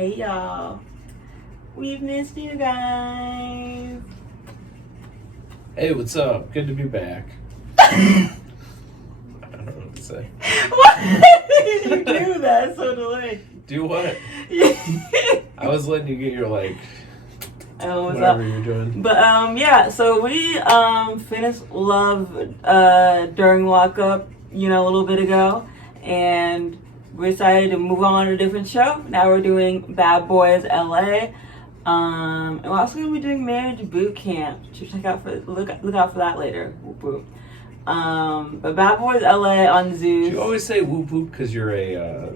Hey y'all. We've missed you guys. Hey, what's up? Good to be back. I don't know what to say. Why did you do that so delayed? Do what? I was letting you get your whatever you're doing. But yeah, so we finished Love during lockup, a little bit ago, and we decided to move on to a different show. Now we're doing Bad Boys LA. And we're also gonna be doing Marriage Boot Camp. Look out for that later. Whoop whoop. But Bad Boys LA on Zeus. Do you always say whoop whoop because you're a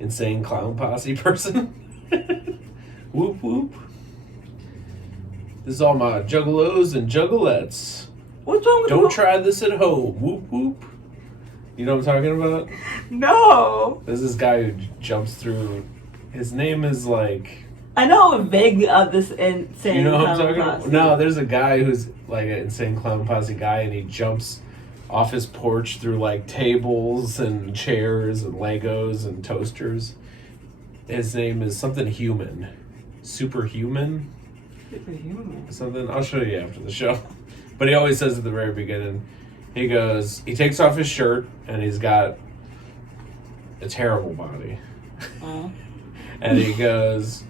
insane clown posse person? Whoop whoop. This is all my juggalos and juggalettes. What's wrong with Don't try this at home. Whoop whoop. You know what I'm talking about? No. There's this guy who jumps through. His name is I know vaguely of this insane. You know what I'm talking posse. about? No, there's a guy who's like an insane clown posse guy, and he jumps off his porch through tables and chairs and Legos and toasters. His name is something human. Superhuman? Superhuman. Something. I'll show you after the show. But he always says at the very beginning, he takes off his shirt, and he's got a terrible body. And he goes,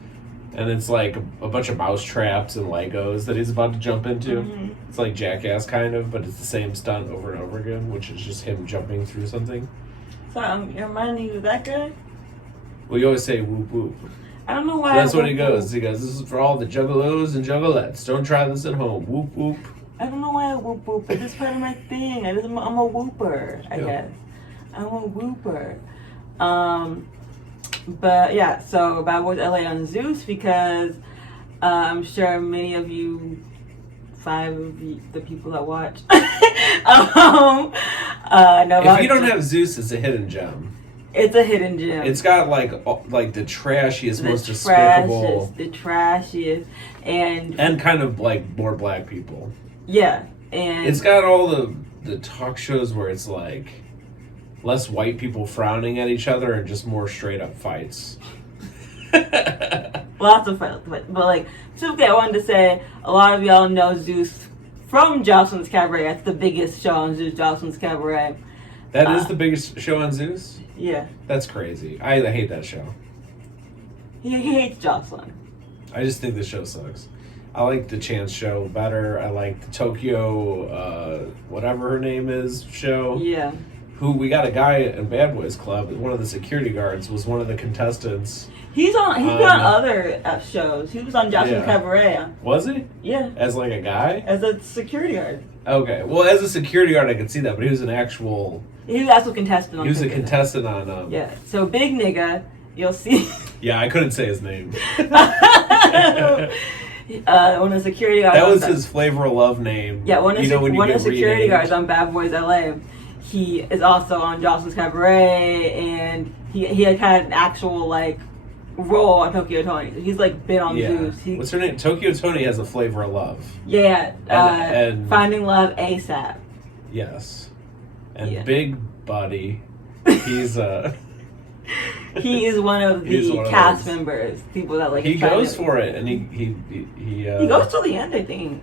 and it's a bunch of mouse traps and Legos that he's about to jump into. Mm-hmm. It's like Jackass kind of, but it's the same stunt over and over again, which is just him jumping through something. So you're reminding you of that guy? Well, you always say whoop whoop. I don't know why. So that's what he goes. He goes, this is for all the juggalos and juggalettes. Don't try this at home. Whoop whoop. I don't know why I whoop whoop, but this is part of my thing. I'm a whooper, I guess. I'm a whooper. But yeah, so Bad Boys LA on Zeus because I'm sure many of you, 5 of the people that watch, know about If you don't have Zeus, it's a hidden gem. It's a hidden gem. It's got the trashiest, most despicable, the trashiest, and kind of more black people. Yeah, and it's got all the talk shows where it's less white people frowning at each other and just more straight up fights. Lots of fights, but simply I wanted to say a lot of y'all know Zeus from Jocelyn's Cabaret. That's the biggest show on Zeus, Jocelyn's Cabaret. That is the biggest show on Zeus? Yeah. That's crazy. I hate that show. He hates Jocelyn. I just think the show sucks. I like the Chance show better. I like the Tokyo, whatever her name is, show. Yeah. We got a guy in Bad Boys Club. One of the security guards was one of the contestants. He's been on other shows. He was on Jocelyn's Cabaret. Was he? Yeah. As a guy? As a security guard. Okay. Well, as a security guard, I could see that, but he was an actual... He was actual contestant on He was a contestant on... Yeah. So, big nigga, you'll see... Yeah, I couldn't say his name. One of the security guards... That was his Flavor of Love name. Yeah, one of the security guards on Bad Boys LA. He is also on Jocelyn's Cabaret, and he had an actual role on Tokyo Tony. He's been on Zeus. What's her name? Tokyo Tony has a Flavor of Love. Yeah, and Finding Love ASAP. Yes, and Big Buddy, he's he is one of the cast members. People that he goes for it, and he goes till the end, I think.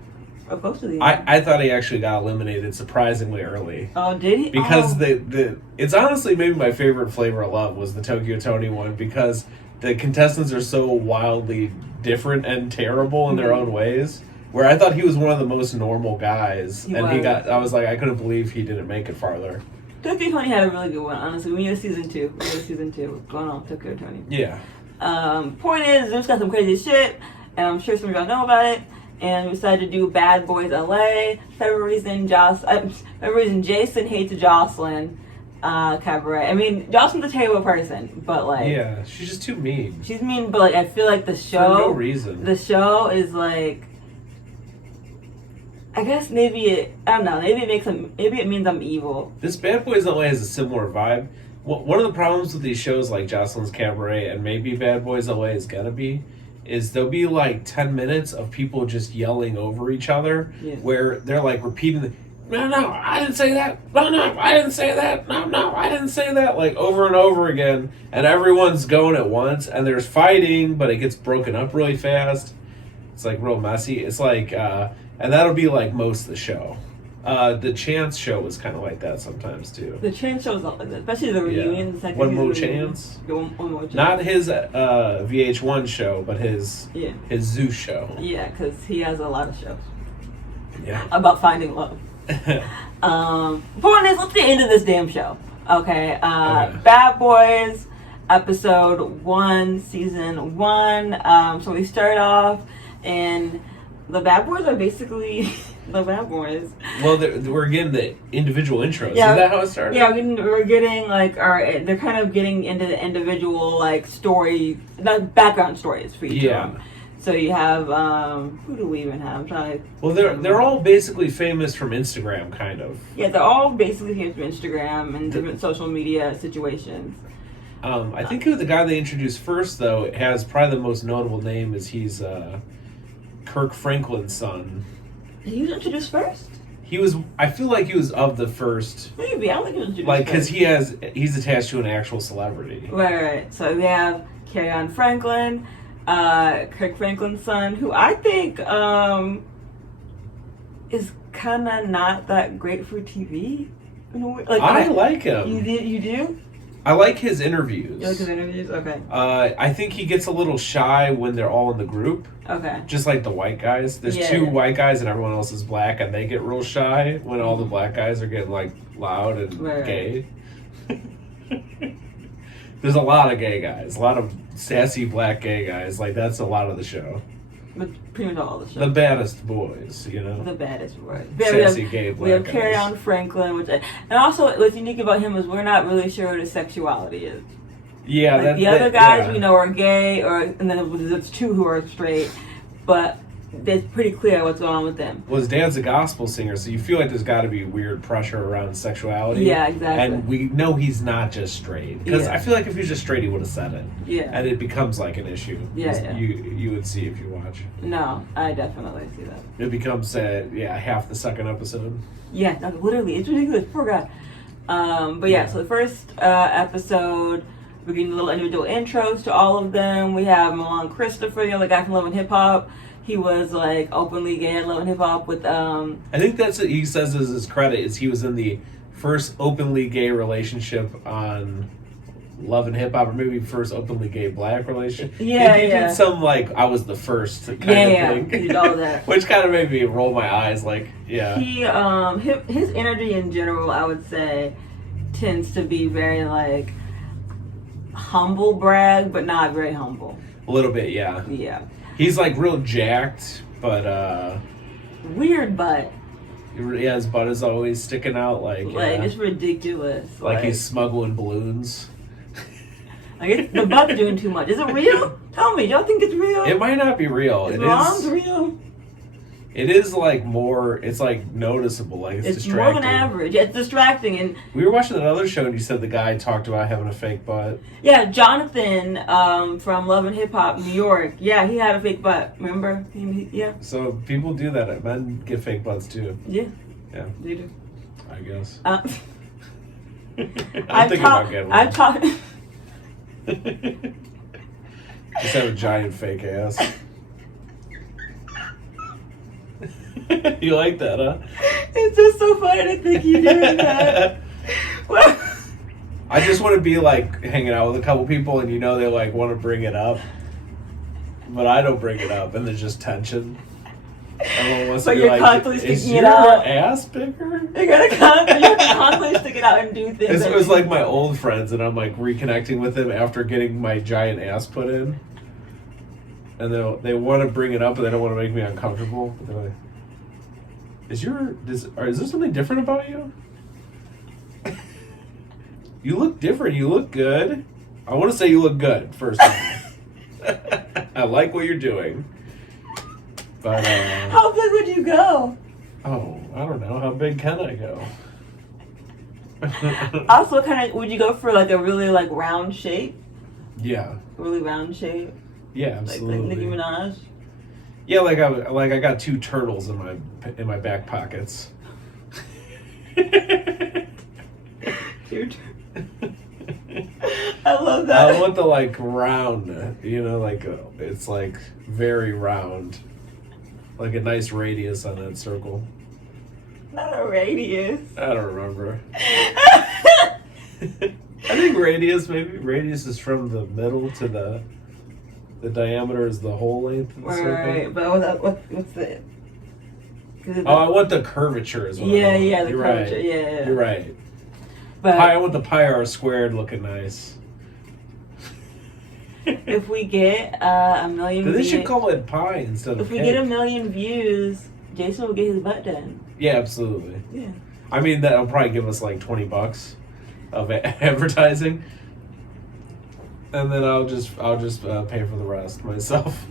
Close to the end. I thought he actually got eliminated surprisingly early. Oh, did he? Because it's honestly maybe my favorite Flavor of Love was the Tokyo Tony one because the contestants are so wildly different and terrible in their own ways. Where I thought he was one of the most normal guys, I was I couldn't believe he didn't make it farther. Tokyo Tony had a really good one, honestly. We need a season 2. What's going on with Tokyo Tony? Yeah. Point is, Zeus got some crazy shit, and I'm sure some of y'all know about it. And we decided to do Bad Boys LA. For whatever reason, Jason hates Jocelyn Cabaret. I mean, Jocelyn's a terrible person, but yeah, she's just too mean. She's mean, but I feel the show... For no reason. The show is I guess maybe I don't know. Maybe it means I'm evil. This Bad Boys LA has a similar vibe. One of the problems with these shows like Jocelyn's Cabaret and maybe Bad Boys LA is gonna be is there'll be 10 minutes of people just yelling over each other where they're repeating no, I didn't say that. No, I didn't say that. No, I didn't say that. Like over and over again, and everyone's going at once, and there's fighting, but it gets broken up really fast. It's like real messy. It's like, and that'll be like most of the show. The Chance show was kind of like that sometimes too. The Chance shows, especially the reunion. Yeah. One More Chance. One More Chance. Not his VH1 show, but his Zeus show. Yeah, because he has a lot of shows. Yeah. About finding love. Let's get into this damn show. Okay. Bad Boys, episode 1, season 1. So we start off, and the Bad Boys are basically the Bad Boys. Well, we're getting the individual intros. Yeah, is that how it started? Yeah, we're getting like they're kind of getting into the individual like story, not background stories for each one. So you have who do we even have? I'm trying to. Well, they're all basically famous from Instagram, kind of. Yeah, they're all basically famous from Instagram and different social media situations. I think the guy they introduced first, though, has probably the most notable name. Is he's Kirk Franklin's son. He was introduced first. He was. I feel like he was of the first. Maybe I don't think he was introduced. Like, because he's attached to an actual celebrity. Right. So we have Kerry Franklin. Kirk Franklin's son, who I think is kind of not that great for TV. Like, I like him. You do? I like his interviews. You like his interviews? Okay. I think he gets a little shy when they're all in the group. Okay. Just like the white guys. There's two white guys and everyone else is black, and they get real shy when all the black guys are getting like loud and gay. There's a lot of gay guys, a lot of sassy black gay guys. Like, that's a lot of the show. But pretty much all the show. The baddest boys, you know? The baddest boys. Sassy gay black guys. We have Kerry Franklin, and also what's unique about him is we're not really sure what his sexuality is. Yeah, like the other guys we know are gay, and then there's 2 who are straight, but it's pretty clear what's going on with them. Well, his dad's a gospel singer, so you feel like there's got to be weird pressure around sexuality. Yeah, exactly. And we know he's not just straight. Because I feel like if he was just straight, he would have said it. Yeah. And it becomes like an issue. Yeah. You would see if you watch. No, I definitely see that. It becomes, half the second episode. Yeah, literally. It's ridiculous. Poor guy. So the first episode, we're getting little individual intros to all of them. We have Milan Christopher, the other guy from Love and Hip Hop. He was like openly gay at Love and Hip Hop with I think that's what he says as his credit, is he was in the first openly gay relationship on Love and Hip Hop, or maybe first openly gay black relationship. Yeah, he did some like I was the first kind of thing. He did all that. Which kind of made me roll my eyes, like, yeah. He his energy in general, I would say, tends to be very like humble brag, but not very humble. A little bit, yeah. Yeah. He's like real jacked, but weird butt. Yeah, his butt is always sticking out, like it's ridiculous. Like he's smuggling balloons. The butt's doing too much. Is it real? Tell me, y'all think it's real? It might not be real. His mom's real. It is like more. It's like noticeable. Like it's distracting. More than average. Yeah, it's distracting. And we were watching another show, and you said the guy talked about having a fake butt. Yeah, Jonathan from Love and Hip Hop New York. Yeah, he had a fake butt. Remember? Yeah. So people do that. Men get fake butts too. Yeah. Yeah. They do. I guess. I'm thinking about getting one. I've talked. Just have a giant fake ass. You like that, huh? It's just so funny to think you doing that. I just want to be like hanging out with a couple people, and they like want to bring it up, but I don't bring it up, and there's just tension. Everyone wants to be like, constantly is your ass bigger? You're constantly stick it out and do things. It was like my old friends, and I'm like reconnecting with them after getting my giant ass put in, and they want to bring it up, but they don't want to make me uncomfortable. But they're like, is there something different about you? You look different. You look good. I want to say you look good, first of all. I like what you're doing. But how big would you go? Oh, I don't know. How big can I go? Also, would you go for like a really like round shape? Yeah. Really round shape? Yeah, absolutely. Like Nicki Minaj? Yeah, like I got 2 turtles in my back pockets. Your turn. I love that. I want the like round, you know, like it's like very round, like a nice radius on that circle. Not a radius. I don't remember. I think radius, maybe radius is from the middle to the diameter is the whole length of the circle. Right, but what's the? Oh, I want the curvature as well. Yeah, the You're curvature. right. Yeah. You're right. But I want the pi r squared looking nice. if we get a million They views, should call it pi instead of if we cake. get a million views, Jason will get his butt done. Yeah, absolutely. Yeah. I mean, that'll probably give us like $20 of advertising, and then I'll just pay for the rest myself.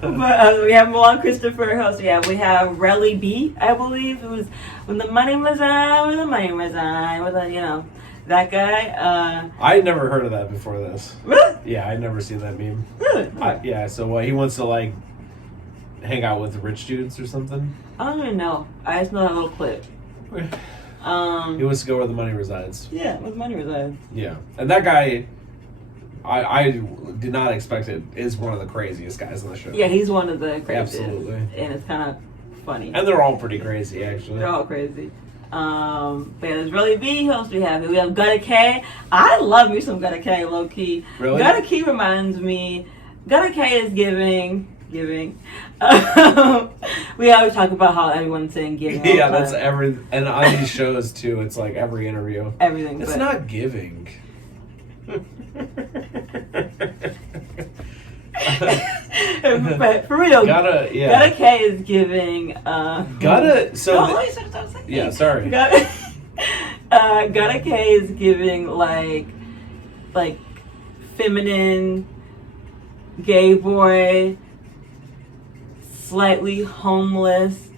But we have Milan Christopher host. Yeah, we have Relly B, I believe, who's when the money was on, that guy. I had never heard of that before this. Really? Yeah, I'd never seen that meme. Really? Yeah, so he wants to like hang out with rich dudes or something. I don't even know. I just know that little clip. He wants to go where the money resides. Yeah, where the money resides. Yeah, and that guy, I did not expect it, is one of the craziest guys on the show. Yeah, he's one of the craziest. Absolutely. And it's kind of funny. And they're all pretty crazy, actually. They're all crazy. But yeah, there's Relly B. Who else do we have? We have Gutta K. I love me some Gutta K, low key. Really? Gutta K reminds me. Gutta K is giving. We always talk about how everyone's saying giving. Yeah, that's and on these shows too, it's like every interview. Everything. It's not giving. But for real, Gutta K is giving. Gutta. So. No, let me finish what I'm saying. Yeah, sorry. Gutta K is giving like feminine, gay boy, slightly homeless,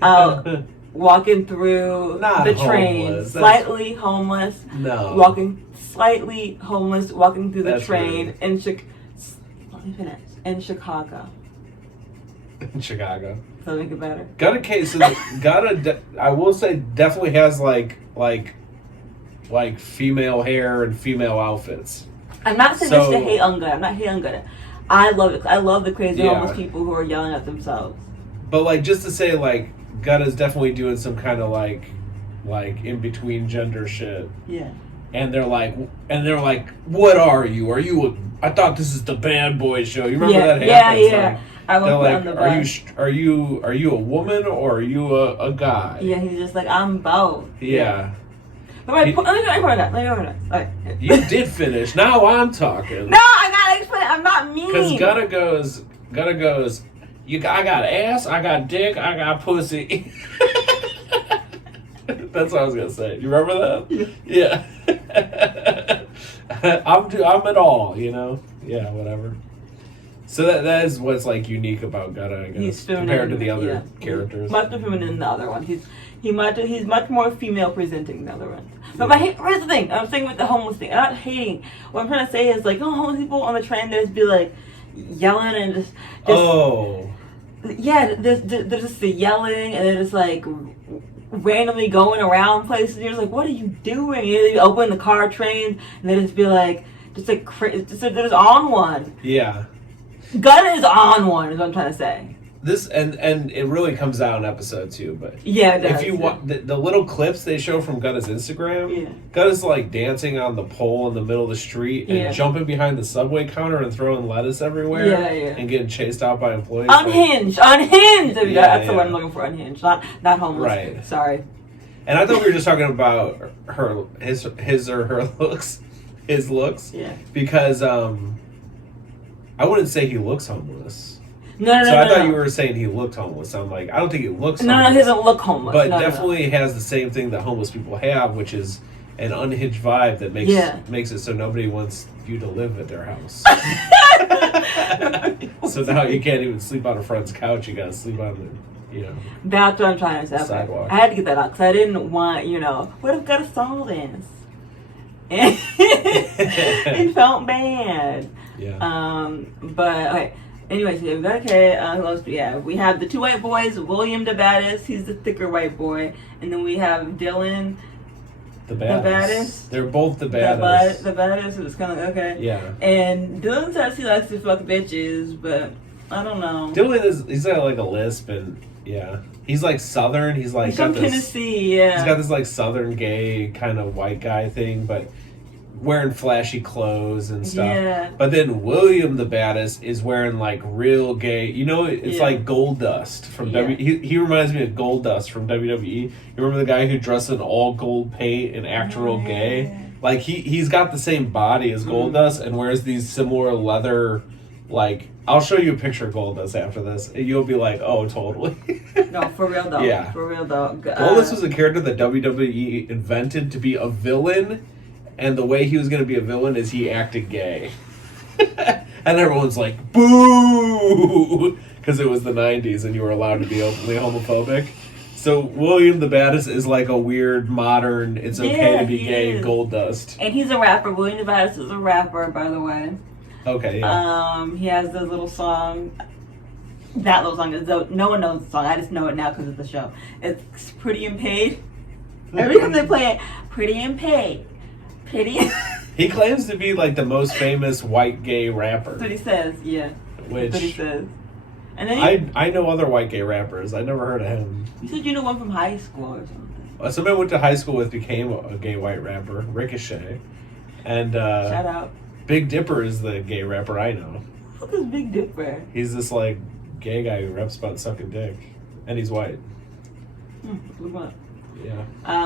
out walking through Not the train. homeless. Slightly homeless. No. Slightly homeless, walking through the That's train rude. in Chicago. In Chicago. Does that make it better? Gutta K. So I will say definitely has like female hair and female outfits. I'm not saying this to hate on Gutta. I'm not hating on Gutta. I love it. I love the crazy Yeah. homeless people who are yelling at themselves. But like just to say like Gutta's definitely doing some kind of like in between gender shit. Yeah. And they're like, what are you? Are you I thought this is the bad boy show. You remember that happens? Yeah. I They're will put on like, the bus. are you a woman or are you a guy? Yeah, he's just like, I'm both. Yeah. But wait, let me go that. Alright. You did finish. Now I'm talking. No, I gotta explain. I'm not mean. Because Gutta goes. I got ass. I got dick. I got pussy. That's what I was gonna say. You remember that? Yeah. I'm it all. You know. Yeah. Whatever. So that is what's like unique about Gutta, I guess, He's feminine, compared to the other characters. Much more feminine than the other ones. He's much more female presenting than the other ones. But here's the thing. I'm saying with the homeless thing. I'm not hating. What I'm trying to say is like, homeless people on the train, they just be like yelling and just yeah, they're just yelling and they're just like randomly going around places. And you're just like, what are you doing? And you open the car train and they just be like, they're just on one. Yeah. Gutta is on one, is what I'm trying to say. This and it really comes out in episode 2, but yeah, it does, if you want the little clips they show from Gutta's Instagram, Gutta's like dancing on the pole in the middle of the street and jumping behind the subway counter and throwing lettuce everywhere, and getting chased out by employees. Unhinged. That's the word I'm looking for. Unhinged, not homeless. Right. Sorry. And I thought we were just talking about his or her looks, his looks. Yeah. Because I wouldn't say he looks homeless. No. I thought you were saying he looked homeless. I'm like, I don't think he looks homeless. No, he doesn't look homeless. But definitely has the same thing that homeless people have, which is an unhinged vibe that makes it so nobody wants you to live at their house. So now you can't even sleep on a friend's couch. You gotta sleep on the, That's what I'm trying to say. Sidewalk. I had to get that out because I didn't want, what if Gutta saw this? And it felt bad. Yeah. But okay. Anyways, we have okay. Who else do we have? We have the two white boys. William the baddest. He's the thicker white boy, and then we have Dylan. The baddest. They're both the baddest. The baddest. It was kind of okay. Yeah. And Dylan says he likes to fuck bitches, but I don't know. He's got like a lisp, and yeah, he's like Southern. He's like he's from Tennessee. Yeah. He's got this like Southern gay kind of white guy thing, but wearing flashy clothes and stuff. Yeah. But then William the baddest is wearing like real gay. You know, it's like Gold Dust from He reminds me of Gold Dust from WWE. You remember the guy who dressed in all gold paint and acted real gay? Like he's got the same body as Gold Dust and wears these similar leather. Like I'll show you a picture of Gold Dust after this, and you'll be like, "Oh, totally." No, for real though. Yeah, for real though. Gold Dust was a character that WWE invented to be a villain. And the way he was going to be a villain is he acted gay. And everyone's like, boo! Because it was the 90s and you were allowed to be openly homophobic. So William the baddest is like a weird, modern, it's okay to be gay Gold Dust. And he's a rapper. William the baddest is a rapper, by the way. Okay, yeah. He has this little song. That little song. No one knows the song. I just know it now because of the show. It's Pretty and Paid. Every time they play it, Pretty and Paid. He claims to be like the most famous white gay rapper. That's what he says, yeah. Which that's what he says. And then I know other white gay rappers. I never heard of him. You said you knew one from high school or something. Somebody I went to high school with became a gay white rapper, Ricochet. And shout out. Big Dipper is the gay rapper I know. What is Big Dipper? He's this like gay guy who raps about sucking dick. And he's white. What? Yeah.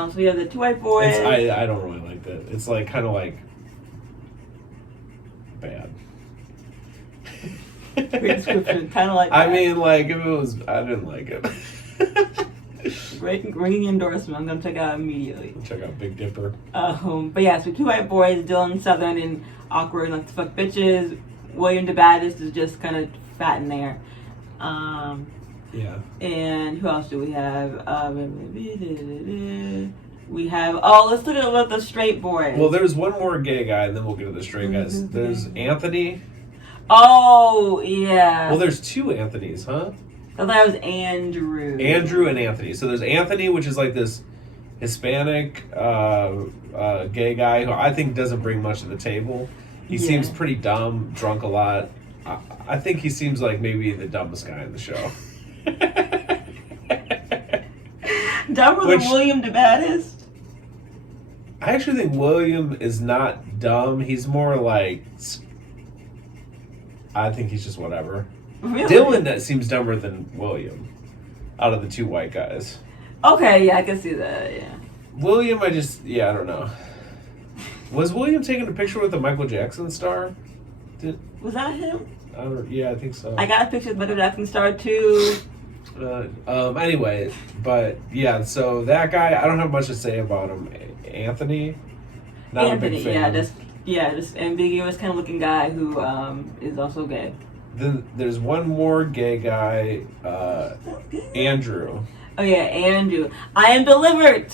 So we have the two white boys. I don't really like that. It's like kind of like bad. Great description. Kind of like. I mean, like if it was, I didn't like it. Great ringing endorsement. I'm gonna check out immediately. Check out Big Dipper. But yeah, so two white boys, Dylan Southern and awkward, like to fuck bitches. William the baddest is just kind of fat in there. Yeah. And who else do we have? We have let's look at the straight boys. Well, there's one more gay guy, and then we'll get to the straight guys. There's Anthony. Oh yeah. Well, there's two Anthonys, huh? I thought that was Andrew. Andrew and Anthony. So there's Anthony, which is like this Hispanic gay guy who I think doesn't bring much to the table. He seems pretty dumb, drunk a lot. I think he seems like maybe the dumbest guy in the show. Dumber than William the baddest? I actually think William is not dumb. He's more like... I think he's just whatever. Really? Dylan seems dumber than William out of the two white guys. Okay, yeah, I can see that, yeah. William, I don't know. Was William taking a picture with the Michael Jackson star? Was that him? I think so. I got a picture of Michael Jackson star too. Anyway, but yeah, so that guy, I don't have much to say about him. Anthony, not a big fan. Just ambiguous kind of looking guy who is also gay. Then there's one more gay guy, Andrew. Oh yeah, Andrew. I am delivered.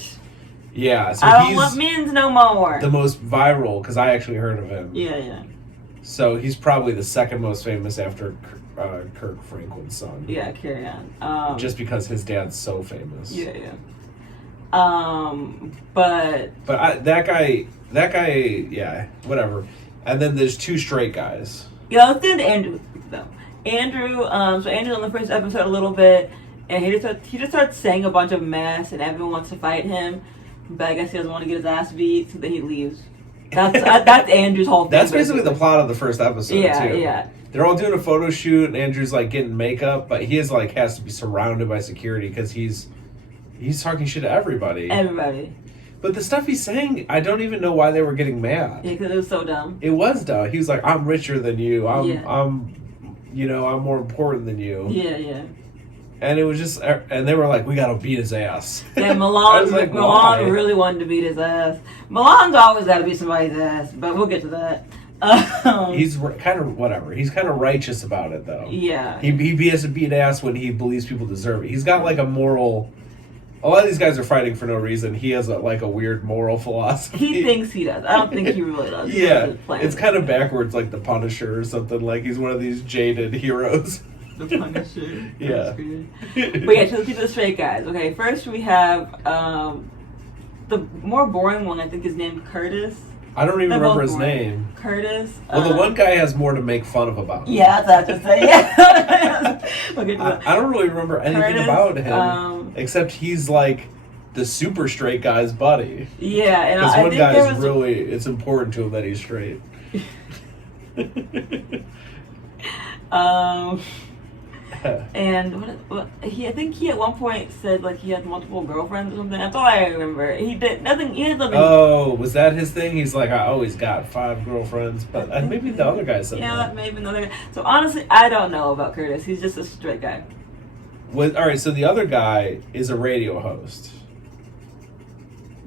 Yeah, so I don't want men's no more. The most viral, because I actually heard of him. Yeah. So he's probably the second most famous after Kirk Franklin's son. Yeah, carry on. Just because his dad's so famous. Yeah. But that guy, yeah, whatever. And then there's two straight guys. Yeah, let's get into Andrew though. Andrew, so Andrew's on the first episode a little bit, and he just starts saying a bunch of mess, and everyone wants to fight him, but I guess he doesn't want to get his ass beat, so then he leaves. That's Andrew's whole thing. That's basically the plot of the first episode, too. Yeah. They're all doing a photo shoot, and Andrew's, like, getting makeup, but he has to be surrounded by security, because he's talking shit to everybody. But the stuff he's saying, I don't even know why they were getting mad. Yeah, because it was so dumb. It was dumb. He was like, I'm richer than you. I'm more important than you. Yeah. And it was just, and they were like, we gotta beat his ass. Yeah, Milan really wanted to beat his ass. Milan's always gotta beat somebody's ass, but we'll get to that. He's kind of whatever. He's kind of righteous about it, though. Yeah. He has to beat ass when he believes people deserve it. He's got like a moral A lot of these guys are fighting for no reason. He has a weird moral philosophy. He thinks he does. I don't think he really does. Yeah, it's kind of backwards, like the Punisher or something. Like he's one of these jaded heroes. The Punisher. Yeah. But yeah, so let's get to the straight guys. Okay, first we have the more boring one. I think is named Curtis. I don't even remember his name. Curtis. Well, the one guy has more to make fun of about him. Yeah, that's what I was just saying. Yeah. Okay, I don't really remember anything about him except he's like the super straight guy's buddy. Yeah, and because I one think guy is really, it's important to him that he's straight. And I think he at one point said like he had multiple girlfriends or something. That's all I remember. He did nothing. He had nothing. Oh, was that his thing? He's like, I always got 5 girlfriends, but maybe the other guy said yeah, that. maybe another guy. So honestly, I don't know about Curtis. He's just a straight guy. All right, so the other guy is a radio host.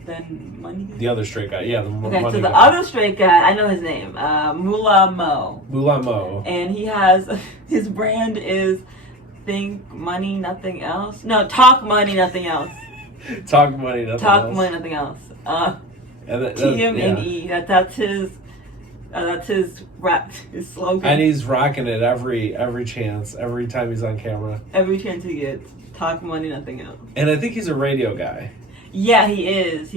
Then money. The other straight guy, yeah. Okay, so the other straight guy, I know his name, Mullah Mo. Mullah Mo. And he has his brand is Think Money Nothing Else. No, Talk Money Nothing Else. Talk Money Nothing Else. Talk Money Nothing Else. TMNE. Yeah. That's his rap, his slogan. And he's rocking it every chance, every time he's on camera. Every chance he gets. Talk Money Nothing Else. And I think he's a radio guy. Yeah, he is.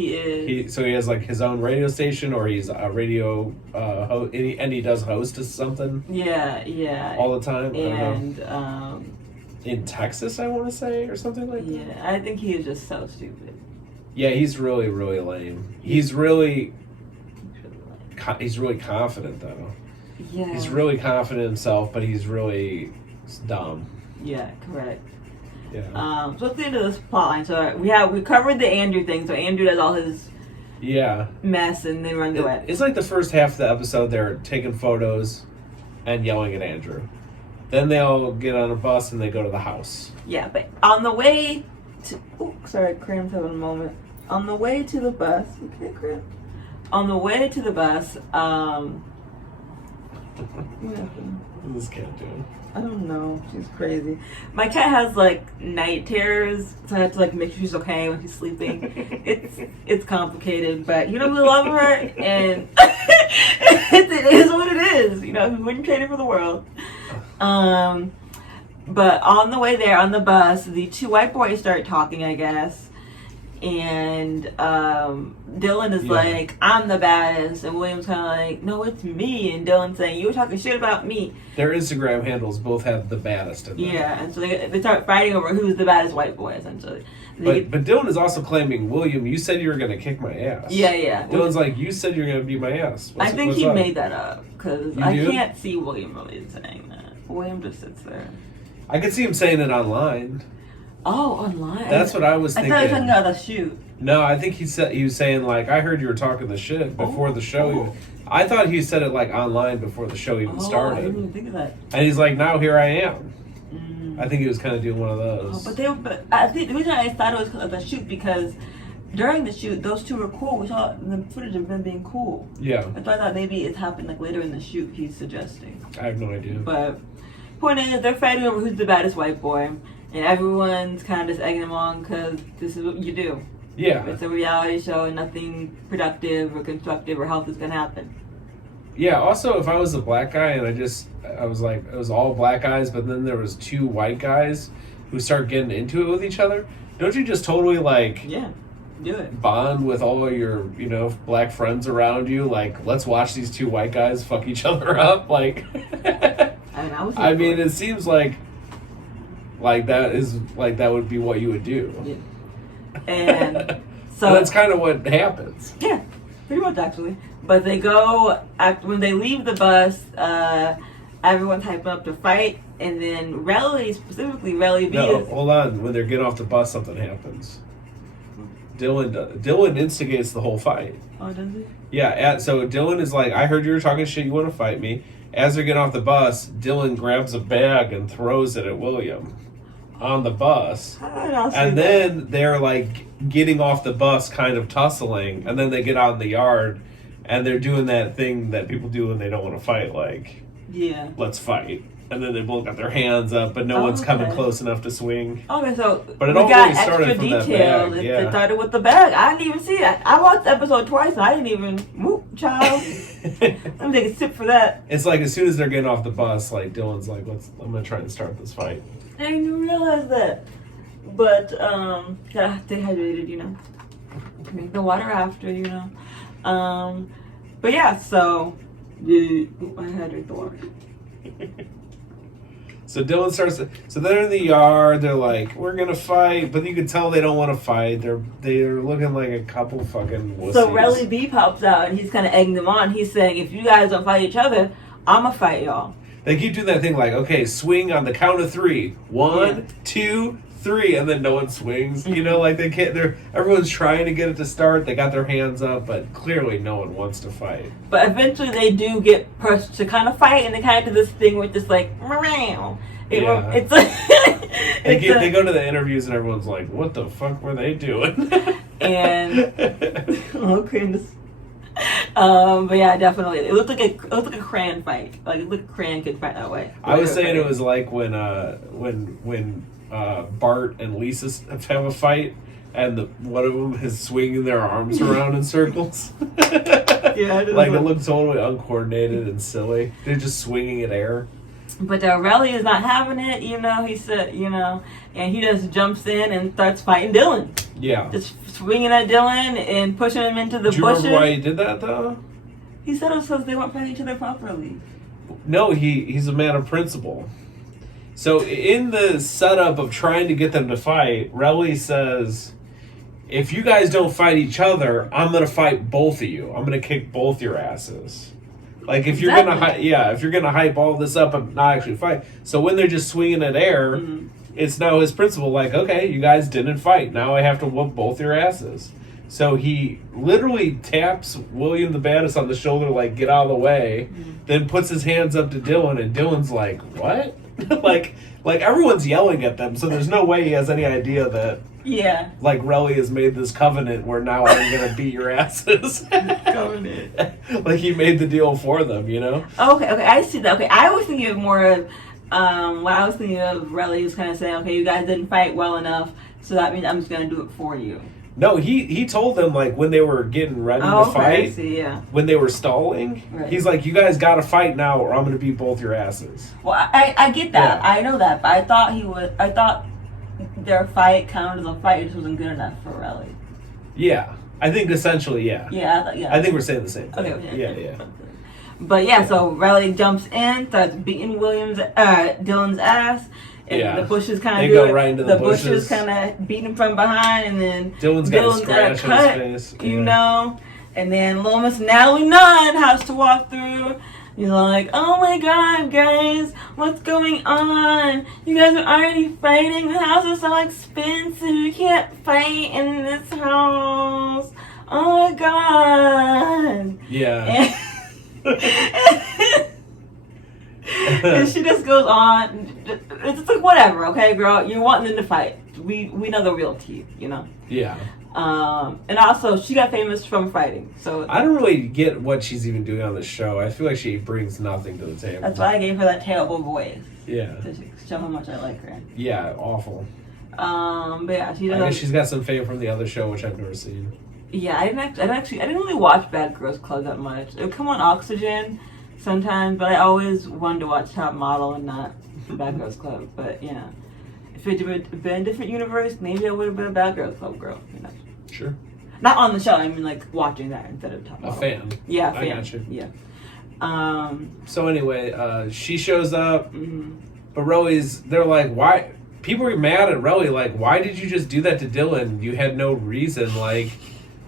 So he has like his own radio station, or he's a radio host, and he does host something. Yeah. All the time. And in Texas, I want to say, or something like that. Yeah, I think he is just so stupid. Yeah, he's really, really lame. He's really confident though. Yeah. He's really confident in himself, but he's really dumb. Yeah, correct. Yeah. So let's get into this plotline. So we covered the Andrew thing. So Andrew does all his mess, and they run away. It's like the first half of the episode. They're taking photos and yelling at Andrew. Then they all get on a bus and they go to the house. Yeah, but on the way to Cram's having a moment. On the way to the bus, okay, Cram. On the way to the bus, what happened? What's this cat doing? I don't know. She's crazy. My cat has like night terrors, so I have to like make sure she's okay when she's sleeping. It's complicated, but we love her, and it is what it is. We wouldn't trade it for the world. But on the way there, on the bus, the 2 white boys start talking, I guess. And Dylan is like, I'm the baddest. And William's kind of like, no, it's me. And Dylan's saying, you were talking shit about me. Their Instagram handles both have the baddest in them. Yeah, and so they start fighting over who's the baddest white boy, essentially. But Dylan is also claiming, William, you said you were going to kick my ass. Yeah. Dylan's like, you said you were going to beat my ass. I think he made that up, because I do? can't see William really saying that. William just sits there. I could see him saying it online. Oh, online. That's what I was thinking. I thought he was talking about the shoot. No, I think he was saying like, I heard you were talking the shit before the show. I thought he said it like online before the show even started. I didn't even think of that. And he's like, now here I am. I think he was kind of doing one of those. But I think the reason I thought it was because of the shoot, because during the shoot, those two were cool. We saw the footage of them being cool. Yeah. I thought maybe it happened like later in the shoot. He's suggesting. I have no idea. But point is, they're fighting over who's the baddest white boy. And everyone's kind of just egging them on because this is what you do. Yeah. It's a reality show and nothing productive or constructive or healthy is going to happen. Yeah, also, if I was a black guy and I was like, it was all black guys, but then there was 2 white guys who start getting into it with each other, don't you just totally do it. Bond with all of your, black friends around you? Like, let's watch these 2 white guys fuck each other up. Like, I mean, it seems like that would be what you would do. Yeah. And so that's kind of what happens. Yeah, pretty much actually. But they go when they leave the bus. Everyone's hyping up to fight, and then Relly B. No, hold on. When they get off the bus, something happens. Dylan instigates the whole fight. Oh, does he? Yeah. So Dylan is like, I heard you were talking shit. You want to fight me? As they're getting off the bus, Dylan grabs a bag and throws it at William on the bus. And then they're like getting off the bus, kind of tussling, and then they get out in the yard and they're doing that thing that people do when they don't want to fight, like, let's fight. and then they both got their hands up, but no one's coming Okay. close enough to swing. Okay, so But it we all got really started extra from that detail. bag, It yeah. started with the bag. I didn't even see that. I watched the episode twice and I didn't even child. Let me take a sip for that. It's like as soon as they're getting off the bus, like Dylan's like, I'm gonna try and start this fight. I didn't even realize that. But gotta stay hydrated, you know. Drink the water after, you know. But yeah, so I had to drink the water. So Dylan starts. So they're in the yard. They're like, "We're gonna fight," but you can tell they don't want to fight. They're looking like a couple fucking wussies. So Relly B pops out and he's kind of egging them on. He's saying, "If you guys don't fight each other, I'ma fight y'all." They keep doing that thing like, "Okay, swing on the count of 3. 1, 2, 3," and then no one swings. You know, like they can't. Everyone's trying to get it to start. They got their hands up, but clearly no one wants to fight. But eventually they do get pushed to kind of fight, and they kind of do this thing with just like, meow. Yeah. It's like They go to the interviews and everyone's like, "What the fuck were they doing?" and okay, but yeah, definitely, it looked like a crayon fight. Like it looked like a crayon could fight that way. I was saying it was like when Bart and Lisa have a fight, and one of them is swinging their arms around in circles. Yeah, Like it looked totally uncoordinated and silly. They're just swinging at air. But Relly is not having it, you know. He said, you know, and he just jumps in and starts fighting Dylan. Yeah. Just swinging at Dylan and pushing him into the Do you bushes. remember why he did that though? He said it was because they weren't fighting each other properly. No, he's a man of principle. So in the setup of trying to get them to fight, Relly says, "If you guys don't fight each other, I'm gonna fight both of you. I'm gonna kick both your asses." Like if you're if you're gonna hype all this up and not actually fight. So when they're just swinging at air, it's now his principle. Like, okay, you guys didn't fight. Now I have to whoop both your asses. So he literally taps William the Baddest on the shoulder, like, "Get out of the way." Then puts his hands up to Dylan, and Dylan's like, "What?" like everyone's yelling at them. So there's no way he has any idea that. Yeah. Like Relly has made this covenant where now I'm gonna beat your asses. Covenant. Like he made the deal for them, you know? Okay, I see that. Okay, I was thinking of more of what I was thinking of. Relly was kind of saying, "Okay, you guys didn't fight well enough, so that means I'm just gonna do it for you." No, he told them like when they were getting ready to Okay, fight. I see, yeah. When they were stalling, Right. he's like, "You guys got to fight now, or I'm gonna beat both your asses." Well, I get that. Yeah. I know that, but I thought their fight counted as a fight. It just wasn't good enough for Relly. Yeah, I think essentially, yeah. Yeah, I think we're saying the same thing. Okay. Yeah. But yeah, so Relly jumps in, starts beating Dylan's ass, and Yeah. the bushes kind They of go right into the bushes. bushes kind of beat him from behind, and then Dylan's got a scratch on his face. you Yeah. know, and then little Miss Natalie Nunn has to walk through. You're like, "Oh my God, guys, what's going on? You guys are already fighting. The house is so expensive. You can't fight in this house. Oh my God." Yeah. And she just goes on. It's just like, whatever, okay, girl. You want them to fight. We know the real tea, you know. Yeah. And also, she got famous from fighting. So I don't really get what she's even doing on the show. I feel like she brings nothing to the table. that's why I gave her that terrible voice Yeah. to show how much I like her. Yeah, awful. But yeah, she I does. guess she's got some fame from the other show, which I've never seen. Yeah, I didn't really watch Bad Girls Club that much. It would come on Oxygen sometimes, but I always wanted to watch Top Model and not Bad Girls Club. But yeah, if it had been a different universe, maybe I would have been a Bad Girls Club girl. You know, Sure. not on the show. I mean, like watching that instead of Top A Model. fan. Yeah, I fan. got you. Yeah. So anyway, she shows up, Mhm. but they're like, why? People are mad at Relly, like, why did you just do that to Dylan? You had no reason. Like,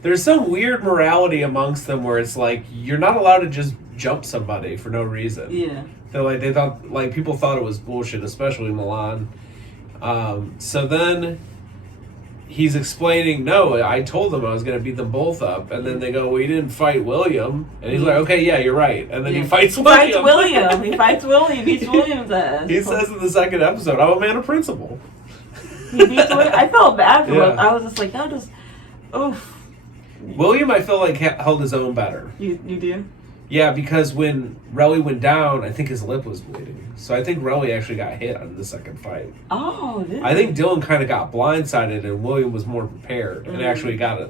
there's some weird morality amongst them where it's like, you're not allowed to just jump somebody for no reason. Yeah. They thought, like, people thought it was bullshit, especially Milan. So then he's explaining, no, I told them I was going to beat them both up. And then they go, well, you didn't fight William. And he's like, okay, yeah, you're right. And then he fights William. He fights William. Beats William's ass. He says in the second episode, I'm a man of principle. He beats William. I felt bad for him. Yeah. I was just like, oof. William, I feel like, held his own better. You do? Yeah, because when Relly went down, I think his lip was bleeding. So I think Relly actually got hit on the second fight. Oh, I think Dylan kind of got blindsided, and William was more prepared and actually got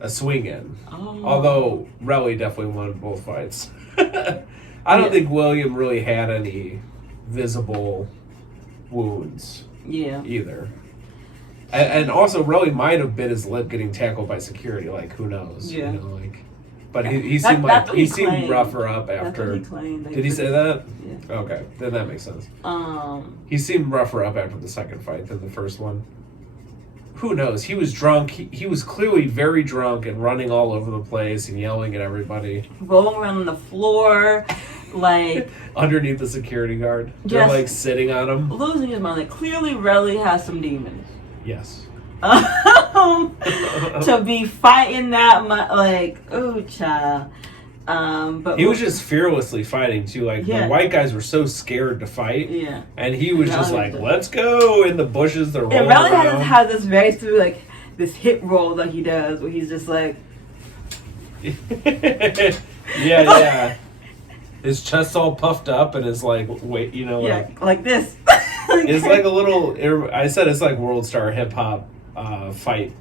a swing in. Oh. Although Relly definitely won both fights. I don't think William really had any visible wounds. Yeah. Either. And also, Relly might have bit his lip getting tackled by security. Like, who knows? Yeah. You know, like, but he seemed he seemed rougher up after. Did he say that? Yeah. Okay, then that makes sense. He seemed rougher up after the second fight than the first one. Who knows? He was drunk. He was clearly very drunk and running all over the place and yelling at everybody. Rolling around on the floor, like underneath the security guard. They're like sitting on him. Losing his mind. Like, clearly Relly has some demons. Yes. To be fighting that much, like, ooh, child. But he was just fearlessly fighting too. Like the white guys were so scared to fight. Yeah. And he was just like, "Let's go!" In the bushes, they're rolling Relly around. has this very smooth, like this hip roll that he does, where he's just like, yeah. His chest all puffed up and is like, wait, you know, like this. It's like a little. I said it's like World Star hip hop fight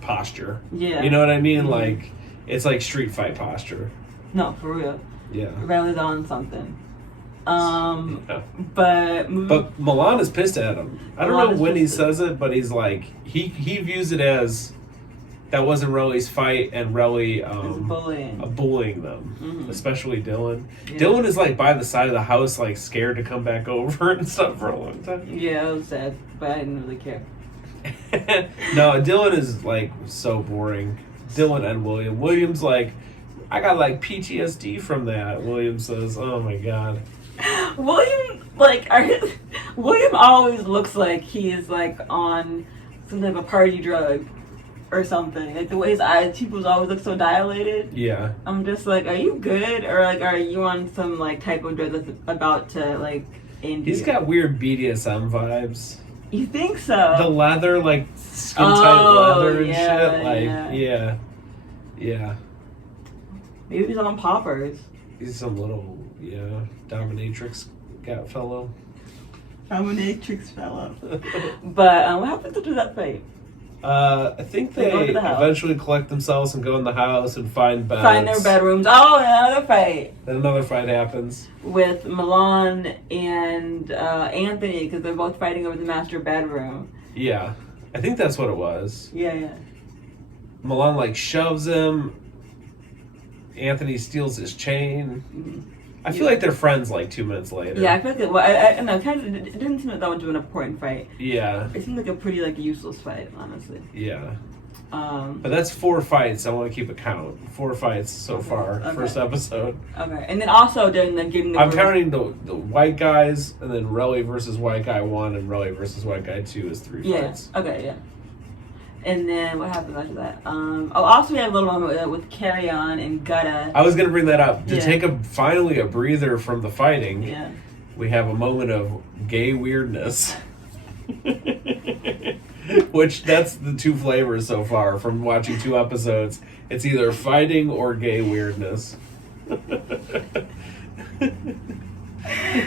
posture. Yeah. You know what I mean? Mm-hmm. Like it's like street fight posture. No, for real. Yeah. Relly's on something. Yeah. But Milan is pissed at him. I don't know when he says it, but he's like he views it as that wasn't Relly's fight, and Relly bullying them, especially Dylan. Yeah. Dylan is like by the side of the house, like scared to come back over and stuff for a long time. Yeah, I was sad, but I didn't really care. No, Dylan is like so boring. Dylan and William. William's like, I got like PTSD from that. William says, "Oh my god." William always looks like he is like on some type of party drug or something. Like the way his eyes, pupils always look so dilated. Yeah. I'm just like, are you good, or like are you on some like type of drug that's about to like end? He's got weird BDSM vibes. You think so? The leather, like skin tight leather and shit. Like yeah. Maybe he's on poppers. He's some little dominatrix fellow. Dominatrix fellow. But what happens after that fight? I think they eventually collect themselves and go in the house and find beds. Find their bedrooms. Oh, and another fight. Then another fight happens. With Milan and Anthony, because they're both fighting over the master bedroom. Yeah. I think that's what it was. Yeah. Milan, like, shoves him. Anthony steals his chain. Mm-hmm. I feel like they're friends like 2 minutes later. Yeah, I feel like I know, kind of, it didn't seem like that much of an important fight. Yeah. It seemed like a pretty, like, useless fight, honestly. Yeah. But that's 4 fights. I want to keep a count. 4 fights so far. Okay. First episode. Okay. And then also during the getting the I'm counting the white guys, and then Relly versus white guy 1 and Relly versus white guy 2 is 3 fights. Okay, yeah. And then what happens after that? Also we have a little moment with Carry On and Gutta. I was going to bring that up. To take finally a breather from the fighting, we have a moment of gay weirdness. Which, that's the 2 flavors so far from watching 2 episodes. It's either fighting or gay weirdness.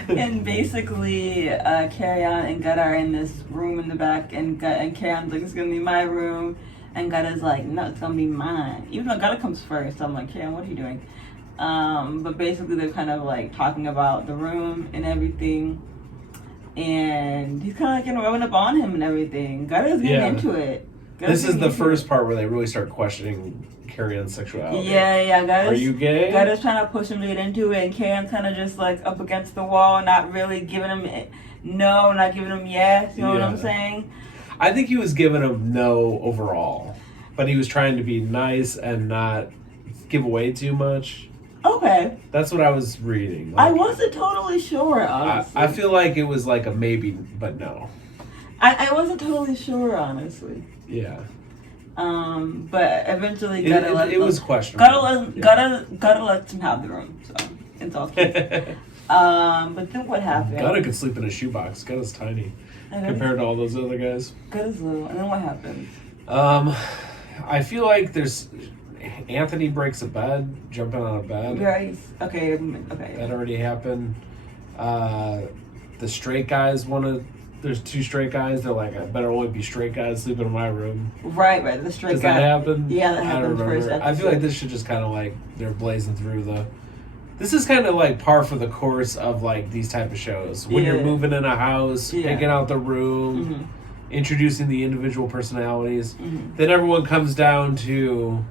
And basically, Carry On and Gutta are in this room in the back, and Carry On's like, it's gonna be my room, and Gutta's like, no, it's gonna be mine. Even though Gutta comes first, I'm like, Carry On, what are you doing? But basically, they're kind of like talking about the room and everything, and he's kind of like rubbing up on him and everything. Gutta's getting into it. This is the first part where they really start questioning Carry On's sexuality. Yeah. Are you gay? Gutta's trying to push him to get into it, and Carry On's kind of just like up against the wall, not really giving him no, not giving him yes. You know what I'm saying? I think he was giving him no overall, but he was trying to be nice and not give away too much. Okay. That's what I was reading. I wasn't totally sure, honestly. I feel like it was like a maybe, but no. I wasn't totally sure, honestly. Yeah. But eventually it was questionable. Gutta lets him have the room, so it's all cute. But then what happened? Gutta could sleep in a shoebox. Gutta's tiny compared to all those other guys. Gutta's little. And then what happened? I feel like Anthony breaks a bed, jumping on a bed. Right. Okay. That already happened. The straight guys there's two straight guys. They're like, I better only be straight guys sleeping in my room. Right. The straight guy. Does that happen? Yeah, that happened first. I feel like this should just kind of like they're blazing through the. This is kind of like par for the course of like these type of shows. When you're moving in a house, picking out the room, introducing the individual personalities, then everyone comes down to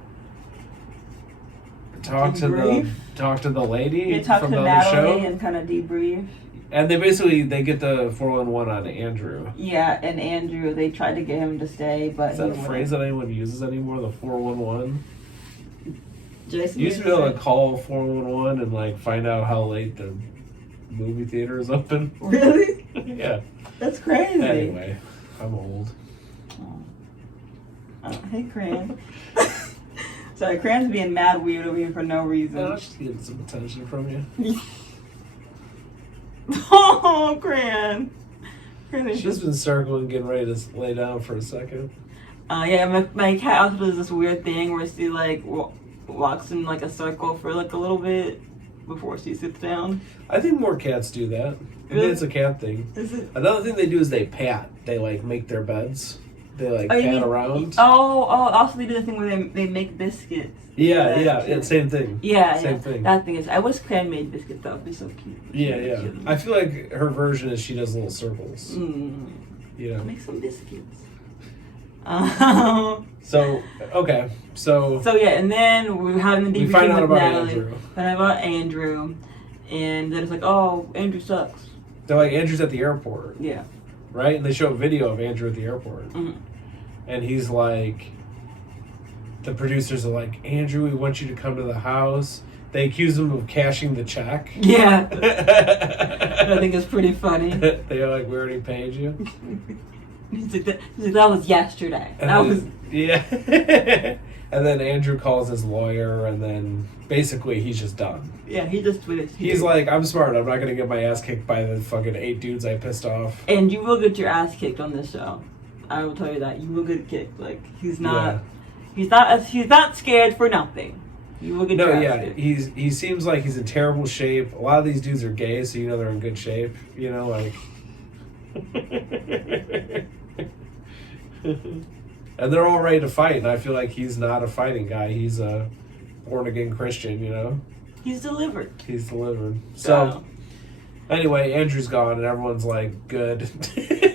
talk to the lady talk from to the Natalie other show and kind of debrief. And they get the 411 on Andrew. Yeah, and Andrew, they tried to get him to stay, but is that a phrase that anyone uses anymore? The 411. Jason you used to be able to call 411 and like find out how late the movie theater is open. Really? Yeah. That's crazy. Anyway, I'm old. Oh, hey, Cran. Sorry, Cran's being mad weird over here for no reason. I'm just getting some attention from you. Oh, Cran. She's just been circling, getting ready to lay down for a second. Yeah, my cat also does this weird thing where she like walks in like a circle for like a little bit before she sits down. I think more cats do that. I think it's a cat thing. Is it? Another thing they do is they pat. They like make their beds. They like pat around. Also they do the thing where they make biscuits. Yeah, same thing. Same thing. That thing is. I wish Cran made biscuits. That would be so cute. Yeah. I feel like her version is she does little circles. You know. Make some biscuits. So yeah, and then we're having the debriefing find out with about Natalie. Andrew. Find out about Andrew, and then it's like, oh, Andrew sucks. They're like, Andrew's at the airport. Yeah. Right, and they show a video of Andrew at the airport, and he's like, the producers are like, Andrew, we want you to come to the house. They accuse him of cashing the check. Yeah. I think it's pretty funny. They're like, we already paid you. He's like, that was yesterday. Yeah. And then Andrew calls his lawyer, and then basically he's just done. Yeah, he just tweeted. He's like, I'm smart. I'm not going to get my ass kicked by the fucking 8 dudes I pissed off. And you will get your ass kicked on this show. I will tell you that. You will get kicked. Like, he's not scared for nothing. You will get your ass kicked. He seems like he's in terrible shape. A lot of these dudes are gay, so you know they're in good shape. You know, like... And they're all ready to fight, and I feel like he's not a fighting guy. He's a born-again Christian, you know? He's delivered. So, anyway, Andrew's gone, and everyone's like, good.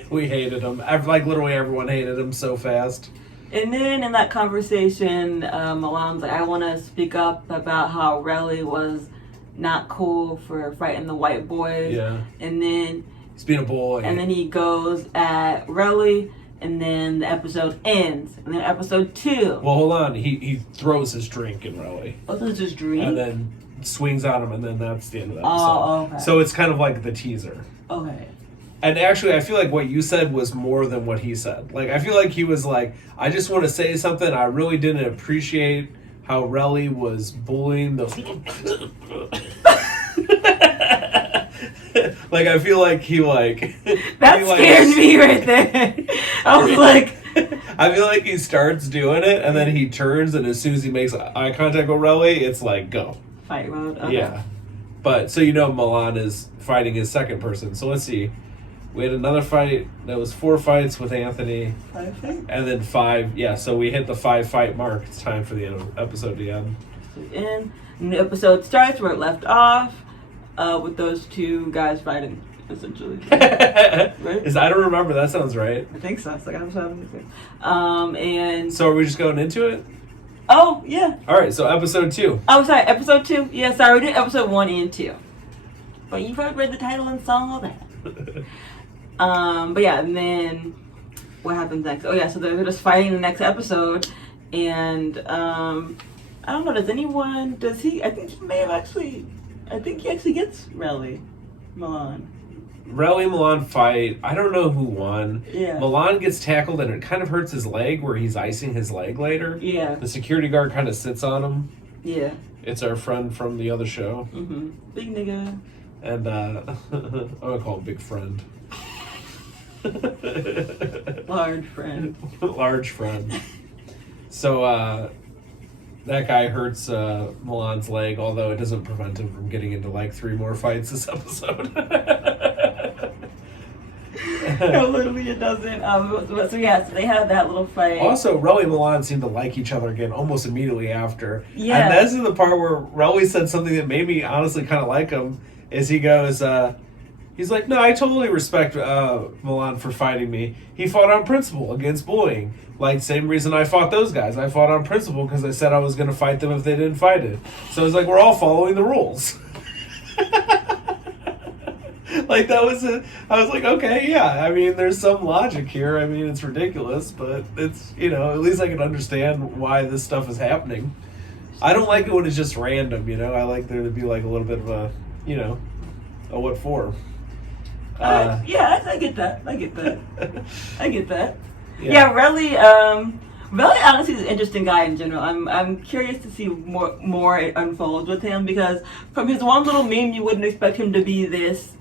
We hated him. Like, literally everyone hated him so fast. And then in that conversation, Milan's like, I want to speak up about how Relly was not cool for fighting the white boys. Yeah. And then... he's being a boy. And then he goes at Relly, and then the episode ends. And then episode 2. Well, hold on. He throws his drink in Relly. Oh, that's his drink? And then swings on him, and then that's the end of the episode. Oh, okay. So it's kind of like the teaser. Okay. And actually, I feel like what you said was more than what he said. Like, I feel like he was like, I just want to say something. I really didn't appreciate how Relly was bullying the... Like, I feel like he, like... That scared me right there. I was like... I feel like he starts doing it, and then he turns, and as soon as he makes eye contact with Relly, it's like, go. Fight mode? Okay. Yeah. But, so you know Milan is fighting his second person. So let's see. We had another fight. That was 4 fights with Anthony. 5 fights? And then 5. Yeah, so we hit the 5-fight mark. It's time for the episode to end. And the episode starts where it left off. With those 2 guys fighting, essentially. Right? I don't remember. That sounds right. I think so. It's like I'm having and... So are we just going into it? Oh, yeah. All right, so episode 2. Oh, sorry, episode 2. Yeah, sorry, we did episode 1 and 2. But you've already read the title and saw all that. But yeah, and then what happens next? Oh yeah, so they're just fighting the next episode, and I don't know. Does he? I think he actually gets Milan. Milan fight. I don't know who won. Yeah. Milan gets tackled, and it kind of hurts his leg, where he's icing his leg later. Yeah. The security guard kind of sits on him. Yeah. It's our friend from the other show. Mm-hmm. Big nigga. And I'm gonna call him Big Friend. Large friend. Large friend. So that guy hurts Milan's leg, although it doesn't prevent him from getting into like 3 more fights this episode. No, literally it doesn't. So yeah, so they had that little fight. Also, Relly and Milan seemed to like each other again almost immediately after. Yeah. And this is the part where Relly said something that made me honestly kind of like him, is he goes, he's like, no, I totally respect Milan for fighting me. He fought on principle against bullying. Like, same reason I fought those guys. I fought on principle because I said I was going to fight them if they didn't fight it. So it's like, we're all following the rules. Like, that was it. I was like, okay, yeah. I mean, there's some logic here. I mean, it's ridiculous, but it's, you know, at least I can understand why this stuff is happening. I don't like it when it's just random, you know. I like there to be, like, a little bit of a, you know, a what for. Yeah, I get that. I get that. I get that. Yeah, Relly honestly is an interesting guy in general. I'm curious to see more unfolds with him, because from his one little meme, you wouldn't expect him to be this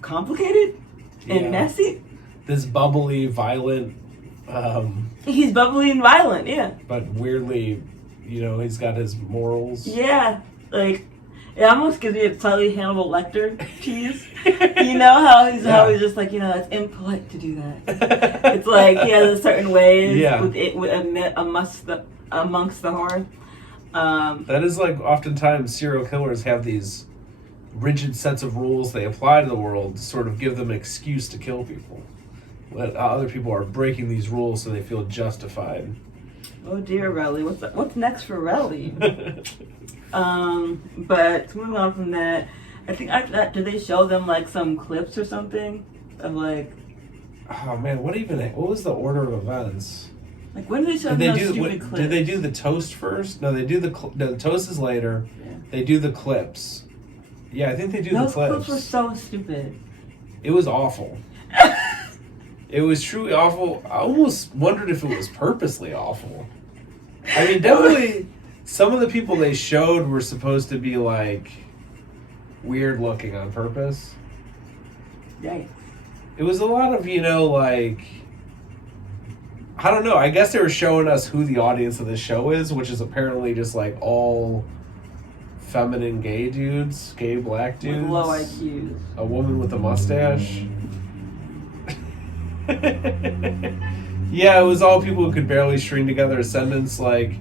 complicated and messy. This bubbly, violent. He's bubbly and violent, yeah. But weirdly, you know, he's got his morals. Yeah, like it almost gives me a slightly Hannibal Lecter cheese. You know how he's just like, you know, it's impolite to do that. It's like he has a certain ways amongst the horror. That is like oftentimes serial killers have these rigid sets of rules they apply to the world to sort of give them an excuse to kill people. Other people are breaking these rules so they feel justified. Oh dear, Relly. What's next for Relly? But moving on from that, I think after that, did they show them like some clips or something of like? Oh man, what was the order of events? Like, when did they show them those stupid clips? Did they do the toast first? No, they do the toast is later. Yeah. They do the clips. Yeah, I think they do the clips. Those clips were so stupid. It was awful. It was truly awful. I almost wondered if it was purposely awful. I mean, definitely, some of the people they showed were supposed to be, like, weird looking on purpose. Yikes. It was a lot of, you know, like, I don't know. I guess they were showing us who the audience of this show is, which is apparently just, like, all feminine gay dudes, gay black dudes. With low IQs. A woman with a mustache. Yeah, it was all people who could barely string together a sentence, like,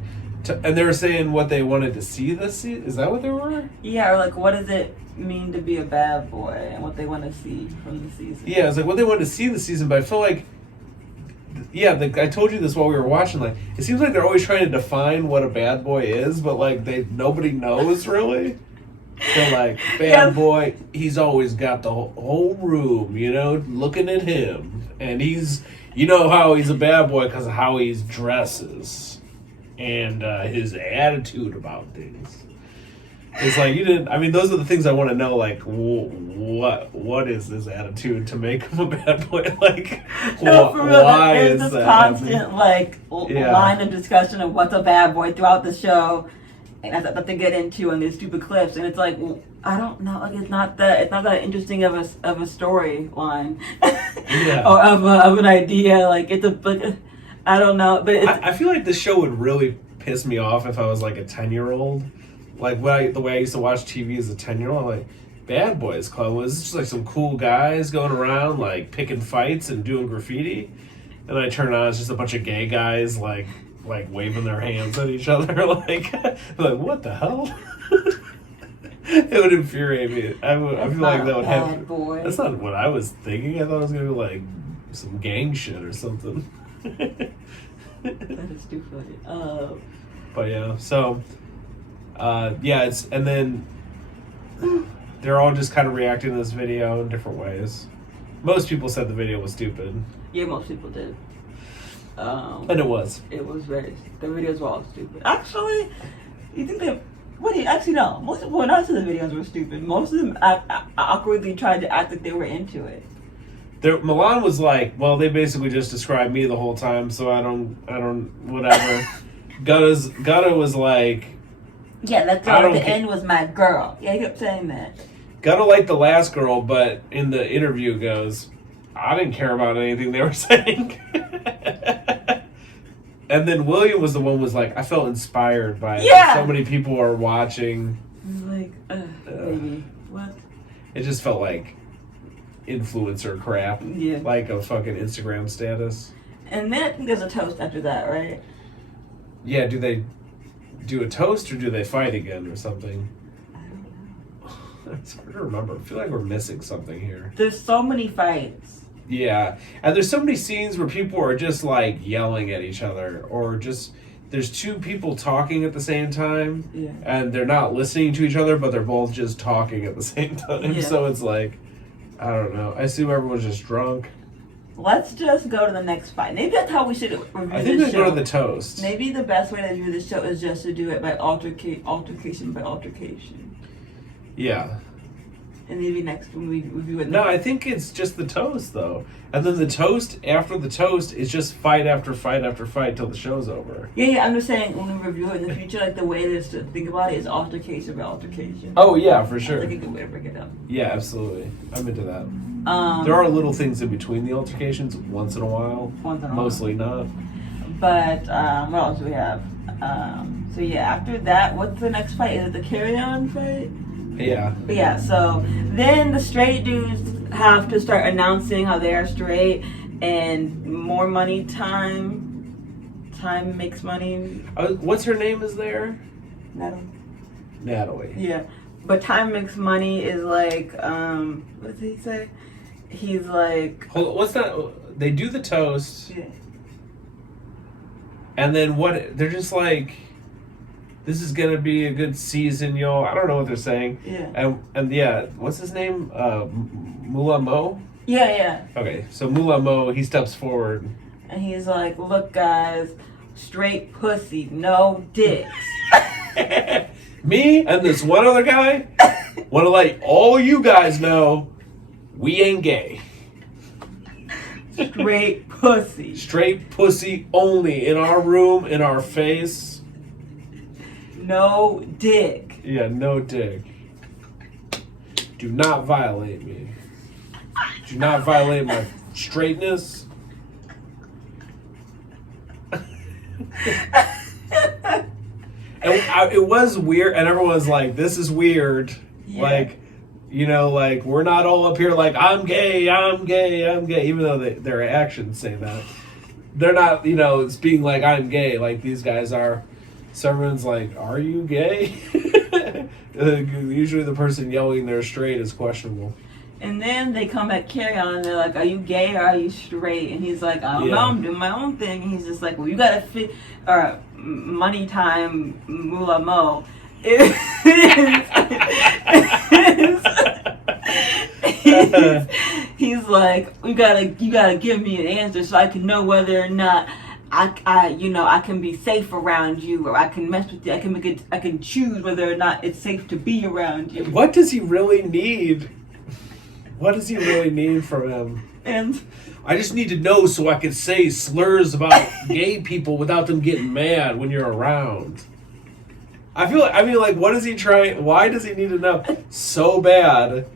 and they were saying what they wanted to see this season. Is that what they were? Yeah, or like, what does it mean to be a bad boy, and what they want to see from the season. Yeah, it's like what they wanted to see this season, but I feel like, yeah, I told you this while we were watching. Like, it seems like they're always trying to define what a bad boy is, but like nobody knows really. They're like, bad boy, he's always got the whole room, you know, looking at him. And he's, you know how he's a bad boy because of how he dresses and his attitude about things. It's like, those are the things I want to know, like, what is this attitude to make him a bad boy? Like, no, for real, why there's is this that constant, like, line of discussion of what's a bad boy throughout the show. And that they get into in these stupid clips, and it's like, I don't know, like it's not that interesting of a storyline, or of an idea. Like I don't know, but I feel like this show would really piss me off if I was like a 10-year-old. Like the way I used to watch TV as a 10-year-old, like Bad Boys Club was just like some cool guys going around like picking fights and doing graffiti, and I turn on, it's just a bunch of gay guys like waving their hands at each other, like what the hell? It would infuriate me. I feel like that would happen. Boy. That's not what I was thinking. I thought it was gonna be like some gang shit or something. That is too funny. But yeah, so and then they're all just kind of reacting to this video in different ways. Most people said the video was stupid. Yeah, most people did. And it was. It was the videos were all stupid. Actually, you think they? Actually, no. Most people, when I said the videos were stupid, most of them awkwardly tried to act like they were into it. Milan was like, well, they basically just described me the whole time, so I don't, whatever. Gutta was like, yeah, that girl at the end was my girl. Yeah, he kept saying that. Gutta liked the last girl, but in the interview goes, I didn't care about anything they were saying. And then William was the one who was like, I felt inspired by it. Yeah. So many people are watching. Like, baby, what? It just felt like influencer crap. Yeah. Like a fucking Instagram status. And then I think there's a toast after that, right? Yeah, do they do a toast or do they fight again or something? I don't know. It's hard to remember. I feel like we're missing something here. There's so many fights. Yeah. And there's so many scenes where people are just like yelling at each other or just there's two people talking at the same time. Yeah. And they're not listening to each other, but they're both just talking at the same time. Yeah. So it's like, I don't know. I assume everyone's just drunk. Let's just go to the next fight. Maybe that's how we should review I think this we show. go to the toast. Maybe the best way to review this show is just to do it by altercation by altercation. Yeah. And maybe next when we review it. No, I think it's just the toast, though. And then the toast, after the toast, is just fight after fight after fight till the show's over. Yeah, I'm just saying when we review it in the future, like the way it is to think about it is altercation by altercation. Oh, yeah, for sure. That's like a good way to break it down. Yeah, absolutely. I'm into that. There are little things in between the altercations once in a while. Once in a while. Mostly not. But what else do we have? So yeah, after that, what's the next fight? Is it the carry-on fight? Yeah. But yeah, so then the straight dudes have to start announcing how they are straight and more money time. Time makes money. What's her name is there? Natalie. Yeah. But time makes money is like, what did he say? He's like... Hold on, what's that? They do the toast. Yeah. And then what? They're just like, this is gonna be a good season, yo. I don't know what they're saying. Yeah. And yeah, what's his name? Mullah Mo? Yeah. Okay, so Mullah Mo, he steps forward. And he's like, look guys, straight pussy, no dicks. Me and this one other guy want to let all you guys know we ain't gay. Straight pussy. Straight pussy only in our room, in our face. No dick. Yeah, no dick. Do not violate me. Do not violate my straightness. And it was weird, and everyone was like, this is weird. Yeah. Like, you know, like, we're not all up here like, I'm gay, I'm gay, I'm gay, even though their actions say that. They're not, you know, it's being like, I'm gay, like these guys are. So everyone's like, are you gay? Usually the person yelling they're straight is questionable. And then they come at Carry On and they're like, are you gay or are you straight? And he's like, I don't know, I'm doing my own thing. And he's just like, well, you gotta fit, or money time, Mullah Mo. He's like, you gotta give me an answer so I can know whether or not I can be safe around you, or I can mess with you. I can choose whether or not it's safe to be around you. What does he really need? What does he really need from him? And I just need to know so I can say slurs about gay people without them getting mad when you're around. I mean, like, what is he trying? Why does he need to know so bad?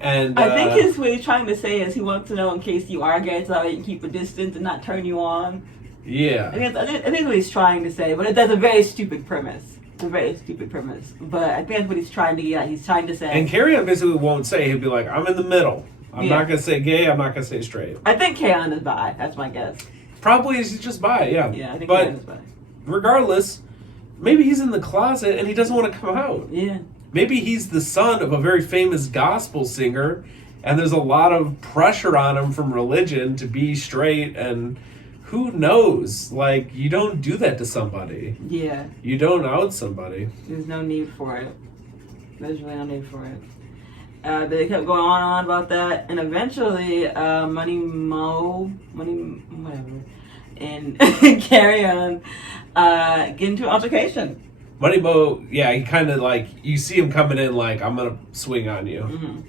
And I think what he's trying to say is he wants to know in case you are gay, so that you can keep a distance and not turn you on. Yeah. I think what he's trying to say, but that's a very stupid premise. It's a very stupid premise. But I think that's what he's trying to get at. He's trying to say... And Carry On basically won't say. He'll be like, I'm in the middle. I'm Yeah. not going to say gay. I'm not going to say straight. I think Carry On is bi. That's my guess. Probably he's just bi, yeah. Yeah, I think But Carry On is bi. regardless, maybe he's in the closet and he doesn't want to come out. Yeah. Maybe he's the son of a very famous gospel singer and there's a lot of pressure on him from religion to be straight, and who knows? Like, you don't do that to somebody. Yeah. You don't out somebody. There's no need for it. There's really no need for it. They kept going on and on about that, and eventually, whatever, and Carry On get into an altercation. Money Mo, yeah, he kind of like, you see him coming in like, I'm going to swing on you. Mm-hmm.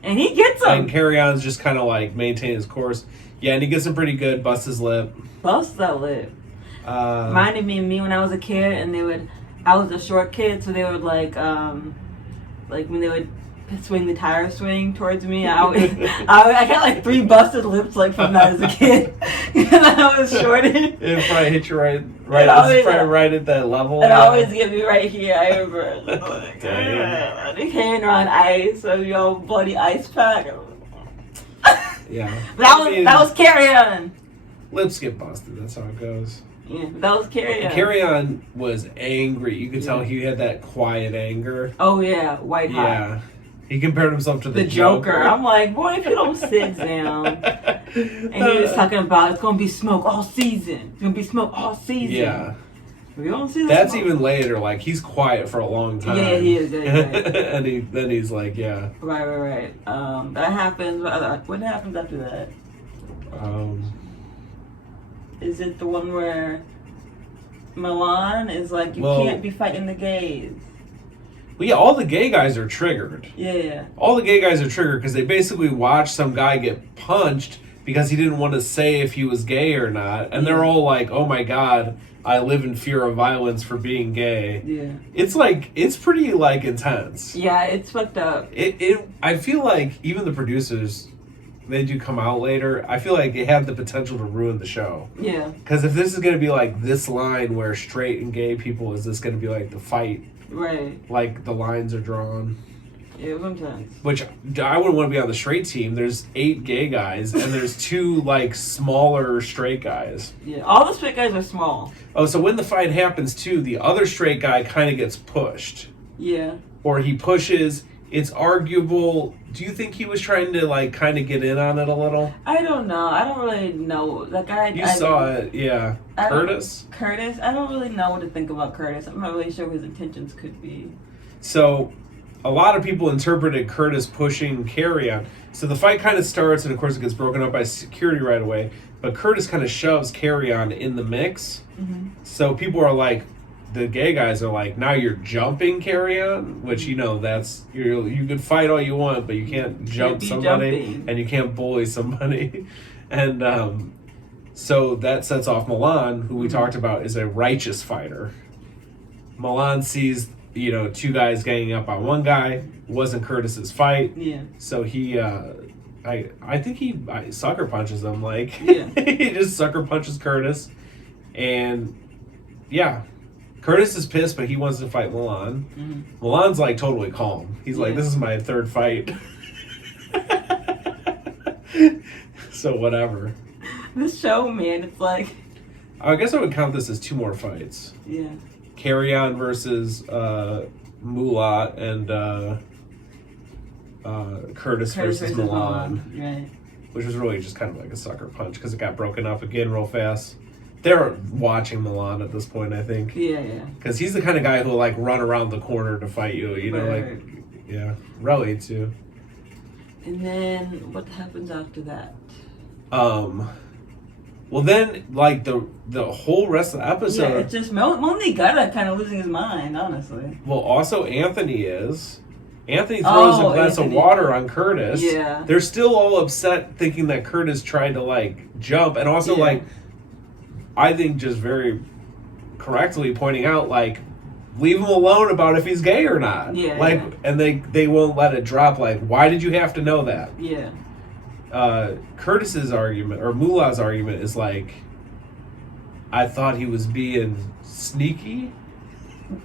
And he gets him. And Carry On's just kind of like maintain his course. Yeah, and he gets him pretty good, busts his lip. Bust that lip. Reminded me of me when I was a kid, and I was a short kid, so they would like when they would swing the tire swing towards me. I got like 3 busted lips like from that as a kid. And I was shorty. It probably hit you right at that level. It always get me right here. I remember. Like, carrying around ice, so yo bloody ice pack. Yeah. That was carry on. Lips get busted. That's how it goes. Yeah, that was carry on. Carry on was angry. You could tell he had that quiet anger. Oh yeah, white hot. Yeah. He compared himself to the Joker. I'm like, boy, if you don't sit down. And he was talking about it's gonna be smoke all season. It's gonna be smoke all season. Yeah. We don't see That's smoke. even later. Like he's quiet for a long time. Yeah, he is. Yeah, and then he's like, yeah. Right. That happens. What happens after that? Is it the one where Milan is like, you can't be fighting the gays? Well, yeah, all the gay guys are triggered. Yeah. All the gay guys are triggered because they basically watched some guy get punched because he didn't want to say if he was gay or not. And they're all like, oh my God, I live in fear of violence for being gay. Yeah. It's pretty like intense. Yeah, it's fucked up. I feel like even the producers, they do come out later. I feel like it had the potential to ruin the show. Yeah. Because if this is going to be like this line where straight and gay people, is this going to be like the fight? Right. Like the lines are drawn. Yeah, it was intense. Which I wouldn't want to be on the straight team. There's 8 gay guys and there's 2 like smaller straight guys. Yeah, all the straight guys are small. Oh, so when the fight happens too, the other straight guy kind of gets pushed. Yeah. Or he pushes. It's arguable. Do you think he was trying to like kind of get in on it a little? I don't know. I don't really know. That guy. You saw it, yeah. Curtis? Curtis? I don't really know what to think about Curtis. I'm not really sure what his intentions could be. So, a lot of people interpreted Curtis pushing Carry On. So the fight kind of starts, and of course it gets broken up by security right away. But Curtis kind of shoves Carry On in the mix. Mm-hmm. So people are like, the gay guys are like, now you're jumping Carry On, which that's you could fight all you want, but you can't jump somebody and you can't bully somebody. And so that sets off Milan, who we talked about is a righteous fighter. Milan sees 2 guys ganging up on one guy. It wasn't Curtis's fight. Yeah. So he I think he sucker punches him. Like he just sucker punches Curtis, and yeah. Curtis is pissed, but he wants to fight Milan. Mm-hmm. Milan's like totally calm. He's like, this is my 3rd fight. So whatever. This show, man, it's like... I guess I would count this as 2 more fights. Yeah. Carry On versus Moolah and Curtis versus Milan. Right. Which was really just kind of like a sucker punch because it got broken up again real fast. They're watching Milan at this point, I think. Yeah. Because he's the kind of guy who'll like run around the corner to fight you, right. Relly too. And then what happens after that? Well then, like the whole rest of the episode. Yeah, it's just Moni Gutta kind of losing his mind, honestly. Well, also Anthony throws a glass of water on Curtis. Yeah. They're still all upset thinking that Curtis tried to like jump, and also like. I think just very correctly pointing out, like, leave him alone about if he's gay or not. Yeah. Like, and they won't let it drop. Like, why did you have to know that? Yeah. Curtis's argument, or Moolah's argument, is like, I thought he was being sneaky.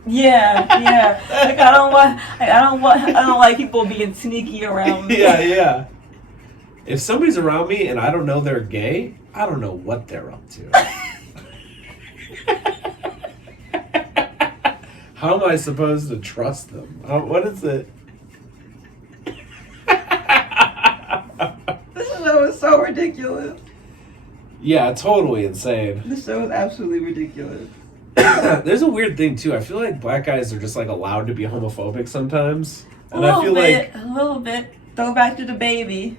Yeah. Like, I don't like people being sneaky around me. Yeah. If somebody's around me and I don't know they're gay, I don't know what they're up to. How am I supposed to trust them? What is it? This show is so ridiculous. Yeah, totally insane. This show is absolutely ridiculous. There's a weird thing too. I feel like black guys are just like allowed to be homophobic sometimes. And a little bit. Throw back to the baby.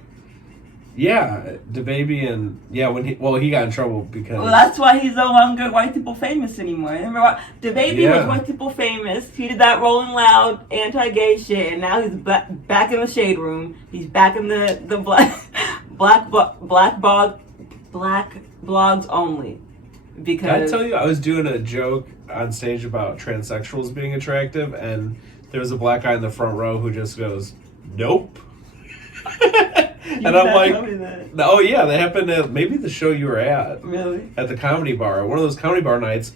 Yeah, the baby, and when he got in trouble because... Well, that's why he's no longer white people famous anymore. Remember, the baby was white people famous. He did that Rolling Loud anti-gay shit, and now he's back in the shade room. He's back in the black blogs only. Because Did I tell you I was doing a joke on stage about transsexuals being attractive, and there was a black guy in the front row who just goes, nope. You And I'm not like, tell me that. oh yeah, that happened at maybe the show you were at. Really? At the comedy bar. One of those comedy bar nights.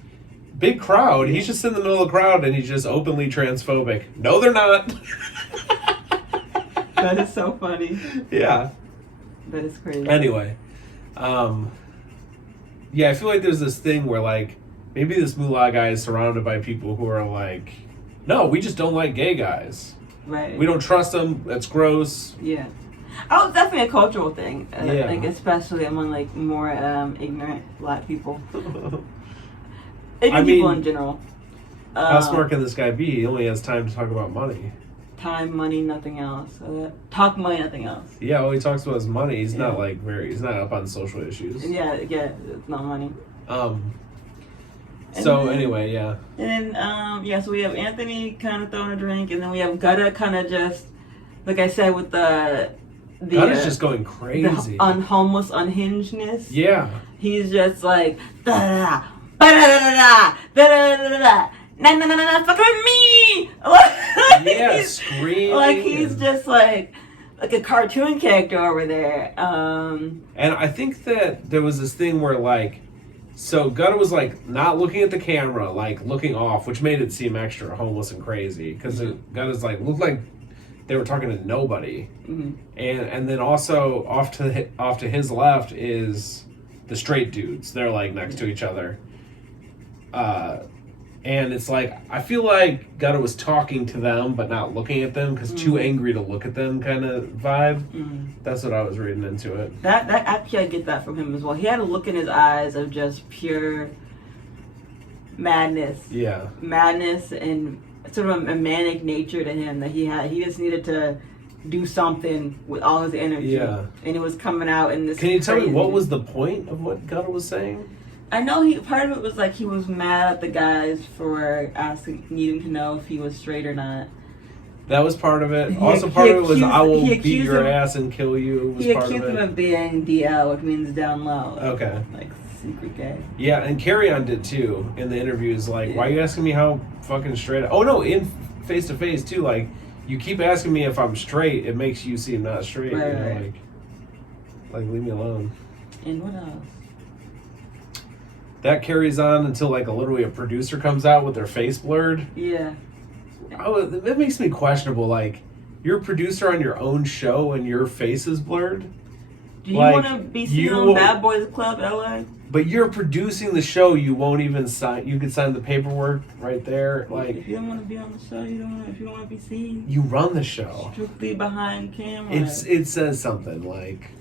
Big crowd. Yeah. He's just in the middle of the crowd and he's just openly transphobic. No, they're not. That is so funny. Yeah. That is crazy. Anyway. Yeah, I feel like there's this thing where, like, maybe this Moolah guy is surrounded by people who are like, no, we just don't like gay guys. Right. We don't trust them. That's gross. Yeah. Oh, it's definitely a cultural thing. Yeah. Like, especially among, like, more ignorant black people. Ignorant people in general. How smart can this guy be? He only has time to talk about money. Time, money, nothing else. Talk money, nothing else. Yeah, all he talks about is money. He's Yeah. not like he's not up on social issues. Yeah, it's not money. So then- anyway, yeah. And then, so we have Anthony kind of throwing a drink, and then we have Gutta kind of just, like I said, with the Gutta's just going crazy. the homeless unhingedness. Yeah. He's just like da da da da da da da. Na fuck with me. Yeah, He's- screaming. Like he's and- just like a cartoon character over there. And I think that there was this thing where, like, so Gutta was like not looking at the camera, like looking off, which made it seem extra homeless and crazy because Gutta's like looked like they were talking to nobody. Mm-hmm. And then also off to his left is the straight dudes. They're like next to each other. And it's like I feel like Gutta was talking to them but not looking at them because too angry to look at them kind of vibe. That's what I was reading into it. That actually I get that from him as well. He had a look in his eyes of just pure madness. Yeah. Madness and sort of a manic nature to him that he had. He just needed to do something with all his energy. Yeah. And it was coming out in this. Can you tell me crazy- what was the point of what Gutta was saying? I know part of it was like he was mad at the guys for needing to know if he was straight or not. That was part of it. He- Also, he part of it was accused- I will he beat accused your him- ass and kill you. Was He part of accused him it. of being DL, which means down low. Okay. Like secret gay. Yeah, and Carry On did too in the interviews. Like, Yeah. why are you asking me how fucking straight? Oh no, in face to face too. Like, you keep asking me if I'm straight. It makes you seem not straight. Right, you know, right. like leave me alone. And what else? That carries on until like literally a producer comes out with their face blurred. Yeah. That makes me questionable. Like, you're a producer on your own show and your face is blurred. Do you Like, want to be seen you on will- Bad Boys Club LA? But you're producing the show. You won't even sign. You could sign the paperwork right there. Like, if you don't want to be on the show, you don't. If you don't want to be seen, you run the show. strictly behind camera. It says something like,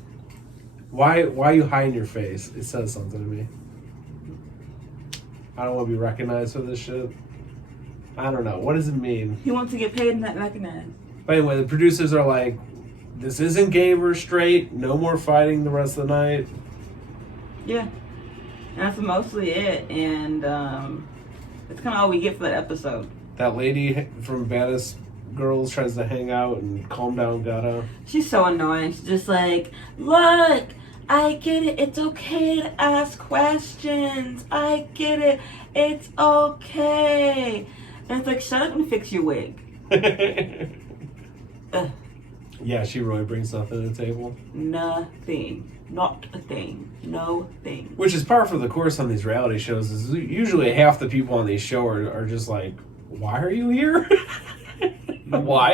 why are you hiding your face? It says something to me. I don't want to be recognized for this shit. I don't know. What does it mean? He wants to get paid and not recognized. But anyway, the producers are like, this isn't gay or straight. No more fighting the rest of the night. Yeah, and that's mostly it. And it's kind of all we get for that episode. That lady from Baddest Girls tries to hang out and calm down Gutta. She's so annoying. She's just like, look, I get it. It's okay to ask questions. I get it. It's okay. And it's like, shut up and fix your wig. Ugh. Yeah, she really brings nothing to the table. Nothing. Not a thing. No thing. Which is par for the course on these reality shows. Is usually half the people on these shows are just like, why are you here? Why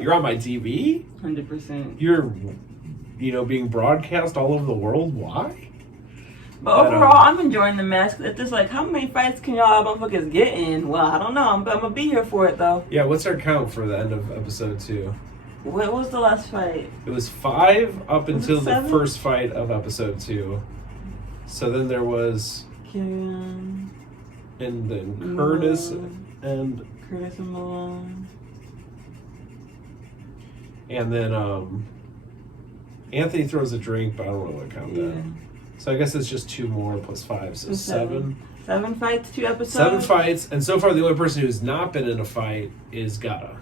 you're on my TV? 100%. You're, being broadcast all over the world. Why? But overall, I'm enjoying the mess. It's just like, how many fights can y'all motherfuckers get in? Well, I don't know. I'm gonna be here for it though. Yeah, what's our count for the end of episode 2? What was the last fight? It was 5 up Was it until the 7? first fight of episode 2. So then there was, Kieran, and then Curtis Malone. and Curtis and Malone. then Anthony throws a drink, but I don't really want to count that. So I guess it's just 2 more plus 5, so 7. 7 fights, 2 episodes. 7 fights, and so far the only person who's not been in a fight is Gutta.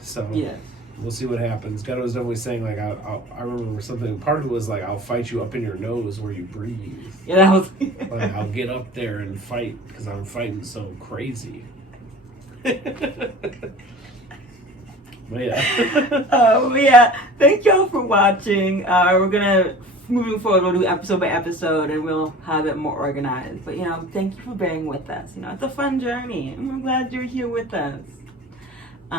So Yes. we'll see what happens. Gutta was definitely saying, like, I remember something, part of it was like, I'll fight you up in your nose where you breathe. Yeah, that was. Like, I'll get up there and fight because I'm fighting so crazy. But yeah. But yeah, thank y'all for watching. We're gonna moving forward. We'll do episode by episode, and we'll have it more organized. But thank you for bearing with us. It's a fun journey, and we're glad you're here with us. So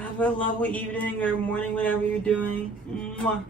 have a lovely evening or morning, whatever you're doing. Mwah.